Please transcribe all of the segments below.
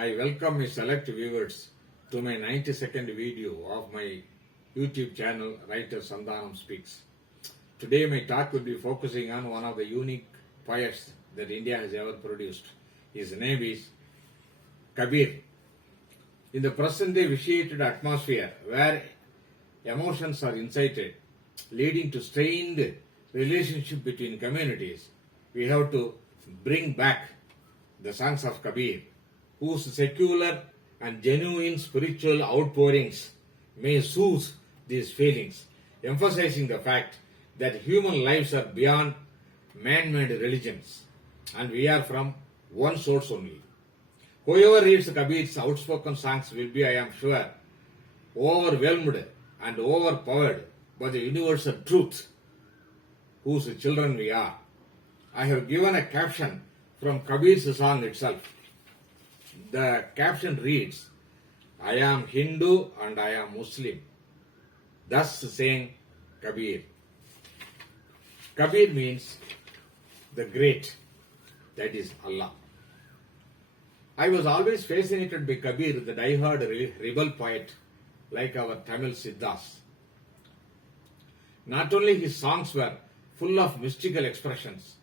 I welcome my select viewers to my 90-second video of my YouTube channel, Writer Sandhanam Speaks. Today my talk will be focusing on one of the unique poets that India has ever produced. His name is KABIR. In the present day vitiated atmosphere where emotions are incited, leading to strained relationship between communities, we have to bring back the songs of KABIR, whose secular and genuine spiritual outpourings may soothe these feelings, emphasizing the fact that human lives are beyond man-made religions and we are from one source only. Whoever reads KABIR's outspoken songs will be, I am sure, overwhelmed and overpowered by the universal truth whose children we are. I have given a caption from KABIR's song itself. The caption reads, I am Hindu and I am Muslim. Thus saying KABIR. KABIR means the great, that is Allah. I was always fascinated by KABIR, the die-hard rebel poet like our Tamil Siddhas. Not only his songs were full of mystical expressions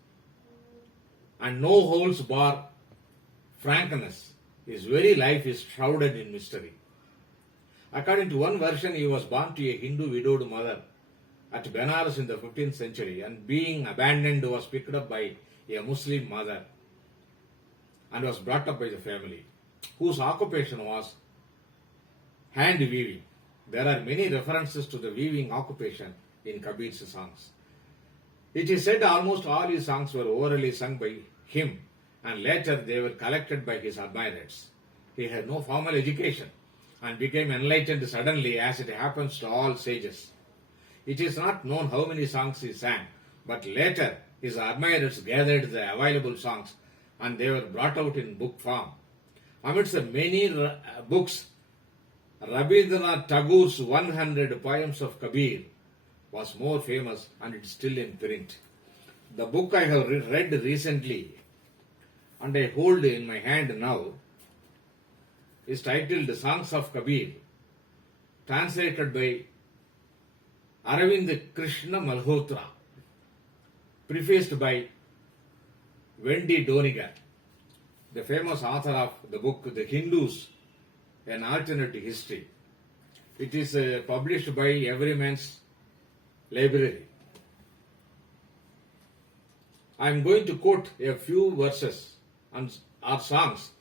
and no holds bar frankness, his very life is shrouded in mystery. According to one version, he was born to a Hindu widowed mother at Benares in the 15th century and being abandoned was picked up by a Muslim mother and was brought up by the family, whose occupation was hand weaving. There are many references to the weaving occupation in KABIR's songs. It is said almost all his songs were orally sung by him and later they were collected by his admirers. He had no formal education and became enlightened suddenly, as it happens to all sages. It is not known how many songs he sang, but later his admirers gathered the available songs and they were brought out in book form. Amidst the many books, Rabindranath Tagore's 100 poems of KABIR was more famous and it is still in print. The book I have read recently and I hold in my hand now is titled Songs of KABIR, translated by Aravind Krishna Malhotra, prefaced by Wendy Doniger, the famous author of the book The Hindus, An Alternate History. It is published by Everyman's Library. I am going to quote a few verses or songs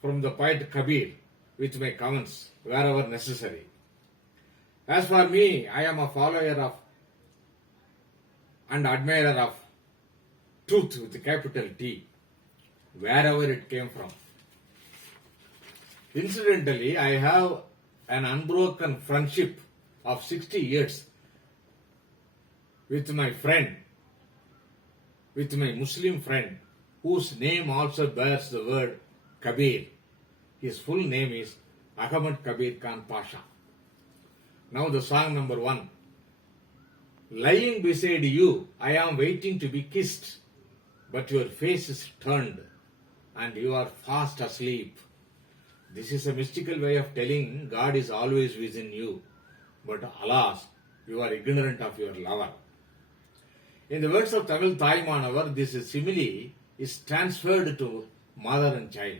from the poet KABIR with my comments wherever necessary. As for me, I am a follower of and admirer of truth with a capital T, wherever it came from. Incidentally, I have an unbroken friendship of 60 years with my Muslim friend, whose name also bears the word KABIR. His full name is Ahmad Kabir Khan Pasha. Now the song number 1. Lying beside you, I am waiting to be kissed, but your face is turned and you are fast asleep. This is a mystical way of telling God is always within you, but alas, you are ignorant of your lover. In the words of Tamil Thaimanavar, this simile is transferred to mother and child.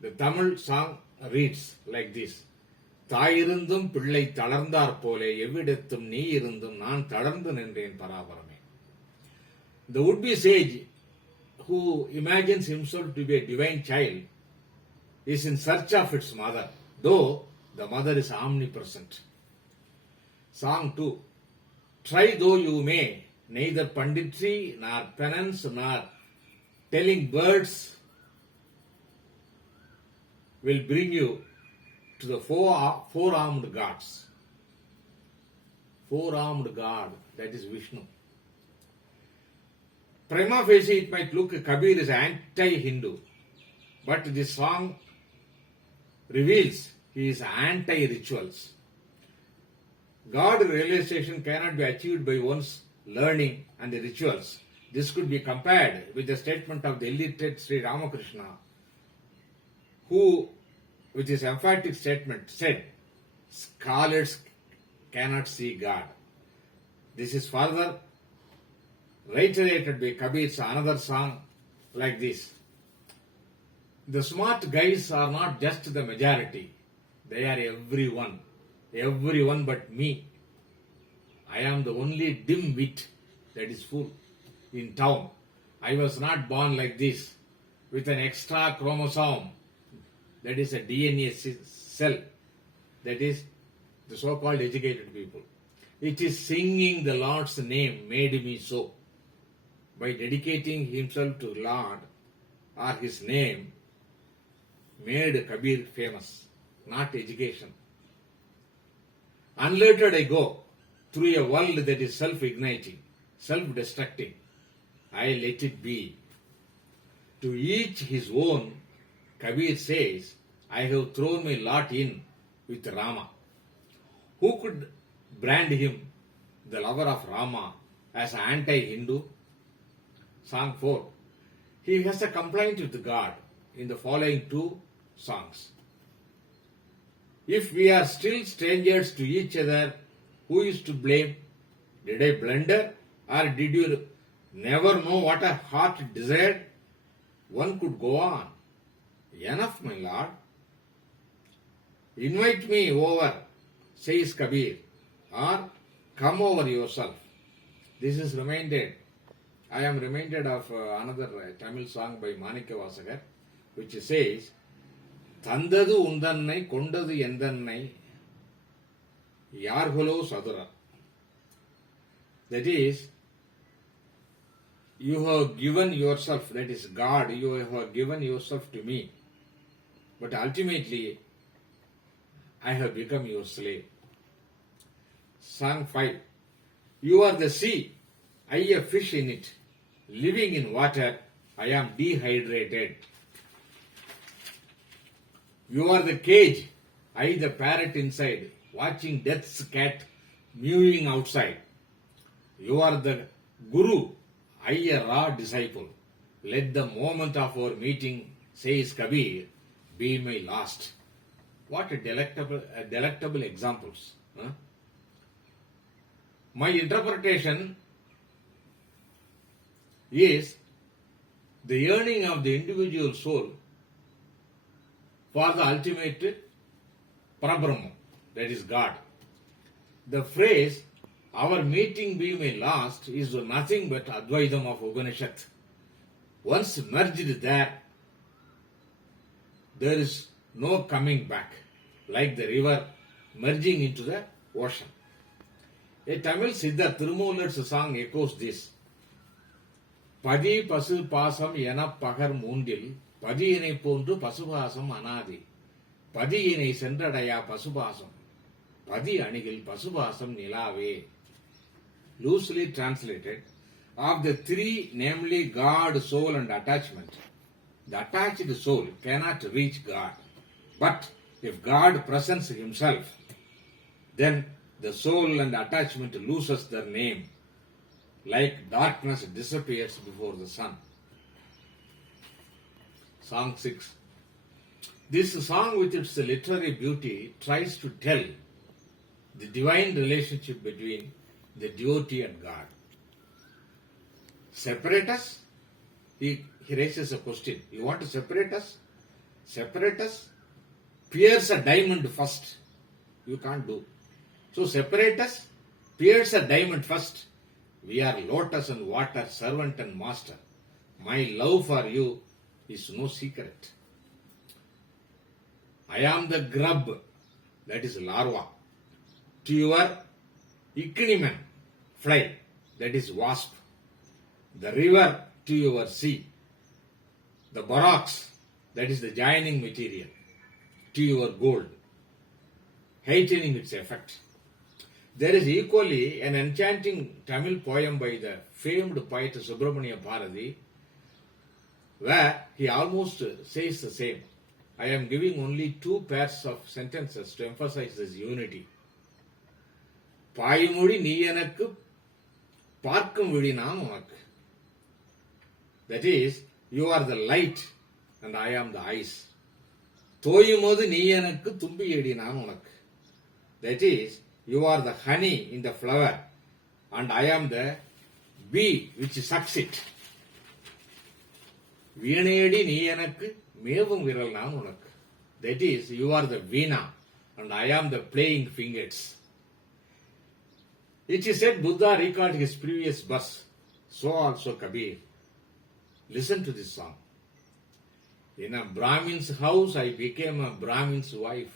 The Tamil song reads like this. தாயிருந்தும் பிள்ளை தளர்ந்தார் போலே எவ்விடத்தும் நீ இருந்தும் நான் தளர்ந்து நின்றேன் பராபரமே. The would-be sage who imagines himself to be a divine child is in search of its mother, though the mother is omnipresent. Song 2. Try though you may, neither panditry nor penance nor telling birds will bring you to the four-armed gods. Four-armed God, that is Vishnu. Prima facie, it might look KABIR is anti-Hindu, but this song reveals he is anti-rituals. God realization cannot be achieved by one's learning and the rituals. This could be compared with the statement of the illiterate Sri Ramakrishna who, with his emphatic statement, said, "Scholars cannot see God." This is further reiterated by Kabir's another song like this: "The smart guys are not just the majority, they are everyone but me. I am the only dim wit, that is fool, in town. I was not born like this, with an extra chromosome, that is a DNA cell, that is the so-called educated people. It is singing the Lord's name made me so." By dedicating himself to Lord or his name made Kabir famous, not education. "Unlettered I go through a world that is self-igniting, self-destructing. I let it be. To each his own," Kabir says, "I have thrown my lot in with Rama." Who could brand him, the lover of Rama, as anti-Hindu? Song 4. He has a complaint with God in the following two songs. "If we are still strangers to each other, who is to blame? Did I blunder, or did you never know what a heart desired?" One could go on. "Enough, my lord. Invite me over," says Kabir, or "come over yourself." This is reminded. I am reminded of another Tamil song by Manikya Vasagar, which says, "Thandadu undannai kondadu endannai yargolo sadura." That is, you have given yourself, that is God, you have given yourself to me, but ultimately I have become your slave. Song 5. "You are the sea, I a fish in it, living in water, I am dehydrated. You are the cage, I the parrot inside, watching death's cat mewing outside. You are the guru, I a raw disciple. Let the moment of our meeting," says Kabir, "be my last." What a delectable examples. Huh? My interpretation is the yearning of the individual soul for the ultimate Parabrahma, that is God. The phrase, "our meeting be my last," is nothing but Advaitam of Upanishad. Once merged there is no coming back, like the river merging into the ocean. A Tamil Siddha Thirumolar's song echoes this. "Padi pasu pasam ena pagar moondil, padiyinai pondru pasupasam anadi, padiyinai sendradaya pasupasam, padi anigil pasupasam nilave." Loosely translated, of the three, namely God, soul and attachment, the attached soul cannot reach God. But if God presents himself, then the soul and attachment loses their name, like darkness disappears before the sun. Song 6. This song, with its literary beauty, tries to tell the divine relationship between the devotee and God. Separate us? He raises a question. You want to separate us? Separate us? Pierce a diamond first. You can't do. So separate us? Pierce a diamond first. We are lotus and water, servant and master. My love for you is no secret. I am the grub, that is larva, to your ichneumon, fly, that is wasp. The river to your sea. The borax, that is the joining material, to your gold, heightening its effect. There is equally an enchanting Tamil poem by the famed poet Subramania Bharati, where he almost says the same. I am giving only two pairs of sentences to emphasize this unity. பாய்மொழி நீ எனக்கு பார்க்கும் விழி நான் உனக்கு. That is, you are the light and I am the eyes. தோயும் போது நீ எனக்கு தும்பியடி நான் உனக்கு. That is, you are the honey in the flower and I am the bee which sucks it. வீணையடி நீ எனக்கு மேவும் விரல் நான் உனக்கு. That is, you are the veena and I am the playing fingers. It is said Buddha recalled his previous birth. So also Kabir. Listen to this song. In a Brahmin's house, I became a Brahmin's wife.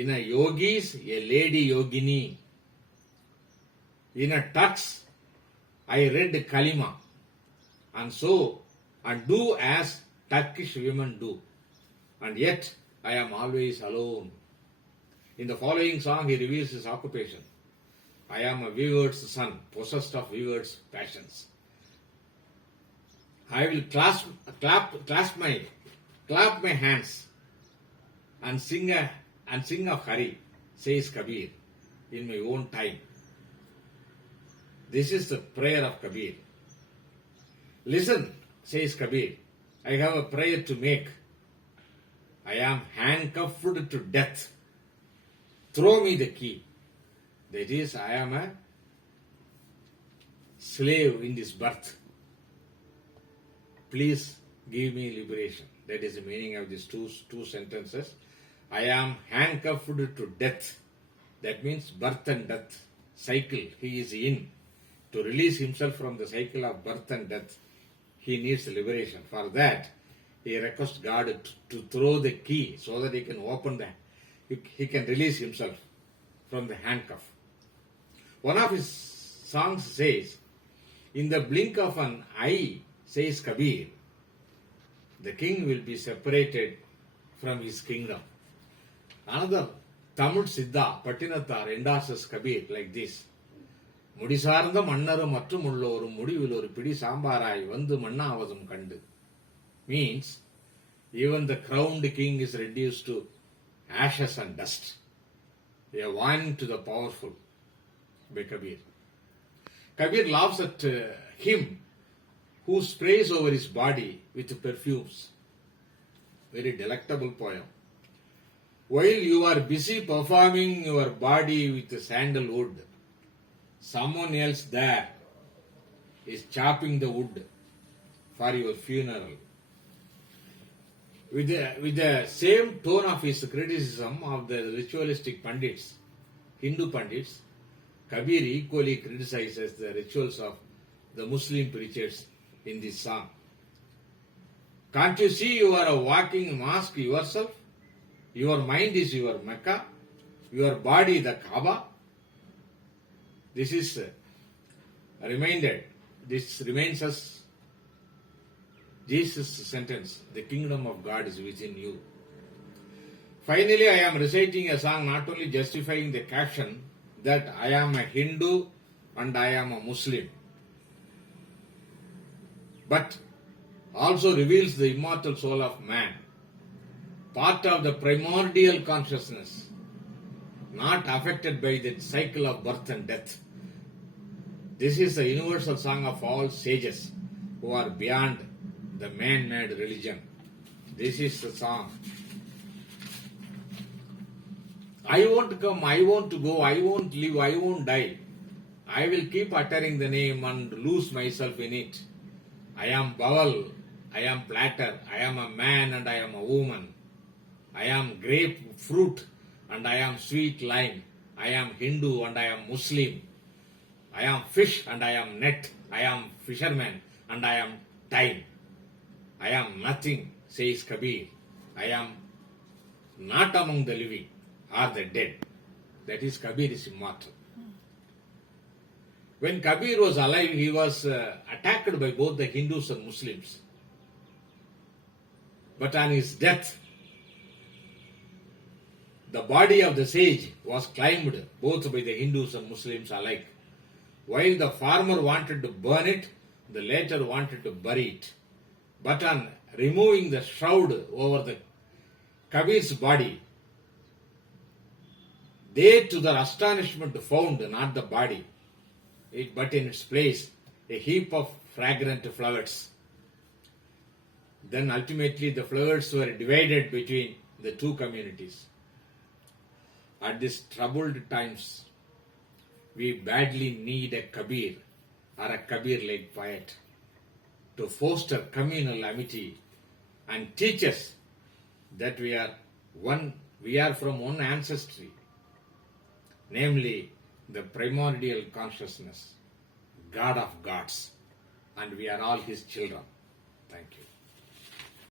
In a yogi's, a lady yogini. In a tux, I read Kalima. And do as Turkish women do. And yet, I am always alone. In the following song, he reveals his occupation. I am a weaver's son, possessed of weaver's passions. I will clap my hands and sing of Hari, says Kabir, in my own time. This is the prayer of Kabir. Listen, says Kabir, I have a prayer to make. I am handcuffed to death. Throw me the key. That is, I am a slave in this birth. Please give me liberation. That is the meaning of these two sentences. I am handcuffed to death. That means birth and death cycle he is in. To release himself from the cycle of birth and death, he needs liberation. For that, he requests God to throw the key so that he can he can release himself from the handcuff. One of his songs says, in the blink of an eye, says Kabir, the king will be separated from his kingdom. Another Tamil Siddha, Patinathar, endorses Kabir like this. முடிசார்ந்த மன்னரும் மற்றும் உள்ளோரும் முடிவில் ஒரு பிடி சாம்பாராய் வந்து மண்ணாவதும் கண்டு. Means, even the crowned king is reduced to ashes and dust. A warning to the powerful by Kabir. Kabir laughs at him who sprays over his body with perfumes. Very delectable poem. While you are busy performing your body with sandalwood, someone else there is chopping the wood for your funeral. With the same tone of his criticism of the ritualistic pandits, Hindu pandits, Kabir equally criticizes the rituals of the Muslim preachers in this song. Can't you see you are a walking mosque yourself? Your mind is your Mecca, your body the Kaaba. This is this reminds us Jesus' sentence, the kingdom of God is within you. Finally, I am reciting a song not only justifying the caption that I am a Hindu and I am a Muslim, but also reveals the immortal soul of man, part of the primordial consciousness, not affected by the cycle of birth and death. This is the universal song of all sages who are beyond the man-made religion. This is the song. I won't come, I won't go, I won't live, I won't die. I will keep uttering the name and lose myself in it. I am bowel, I am platter, I am a man and I am a woman. I am grapefruit and I am sweet lime. I am Hindu and I am Muslim. I am fish and I am net. I am fisherman and I am time. I am nothing, says Kabir. I am not among the living or the dead. That is, Kabir is immortal. When Kabir was alive, he was attacked by both the Hindus and Muslims. But on his death, the body of the sage was climbed both by the Hindus and Muslims alike. While the former wanted to burn it, the latter wanted to bury it. But on removing the shroud over the Kabir's body, they to their astonishment found not the body, but in its place a heap of fragrant flowers. Then ultimately the flowers were divided between the two communities. At these troubled times, we badly need a Kabir or a Kabir-like poet to foster communal amity and teach us that we are from one ancestry, namely the primordial consciousness, God of gods, and we are all his children. Thank you.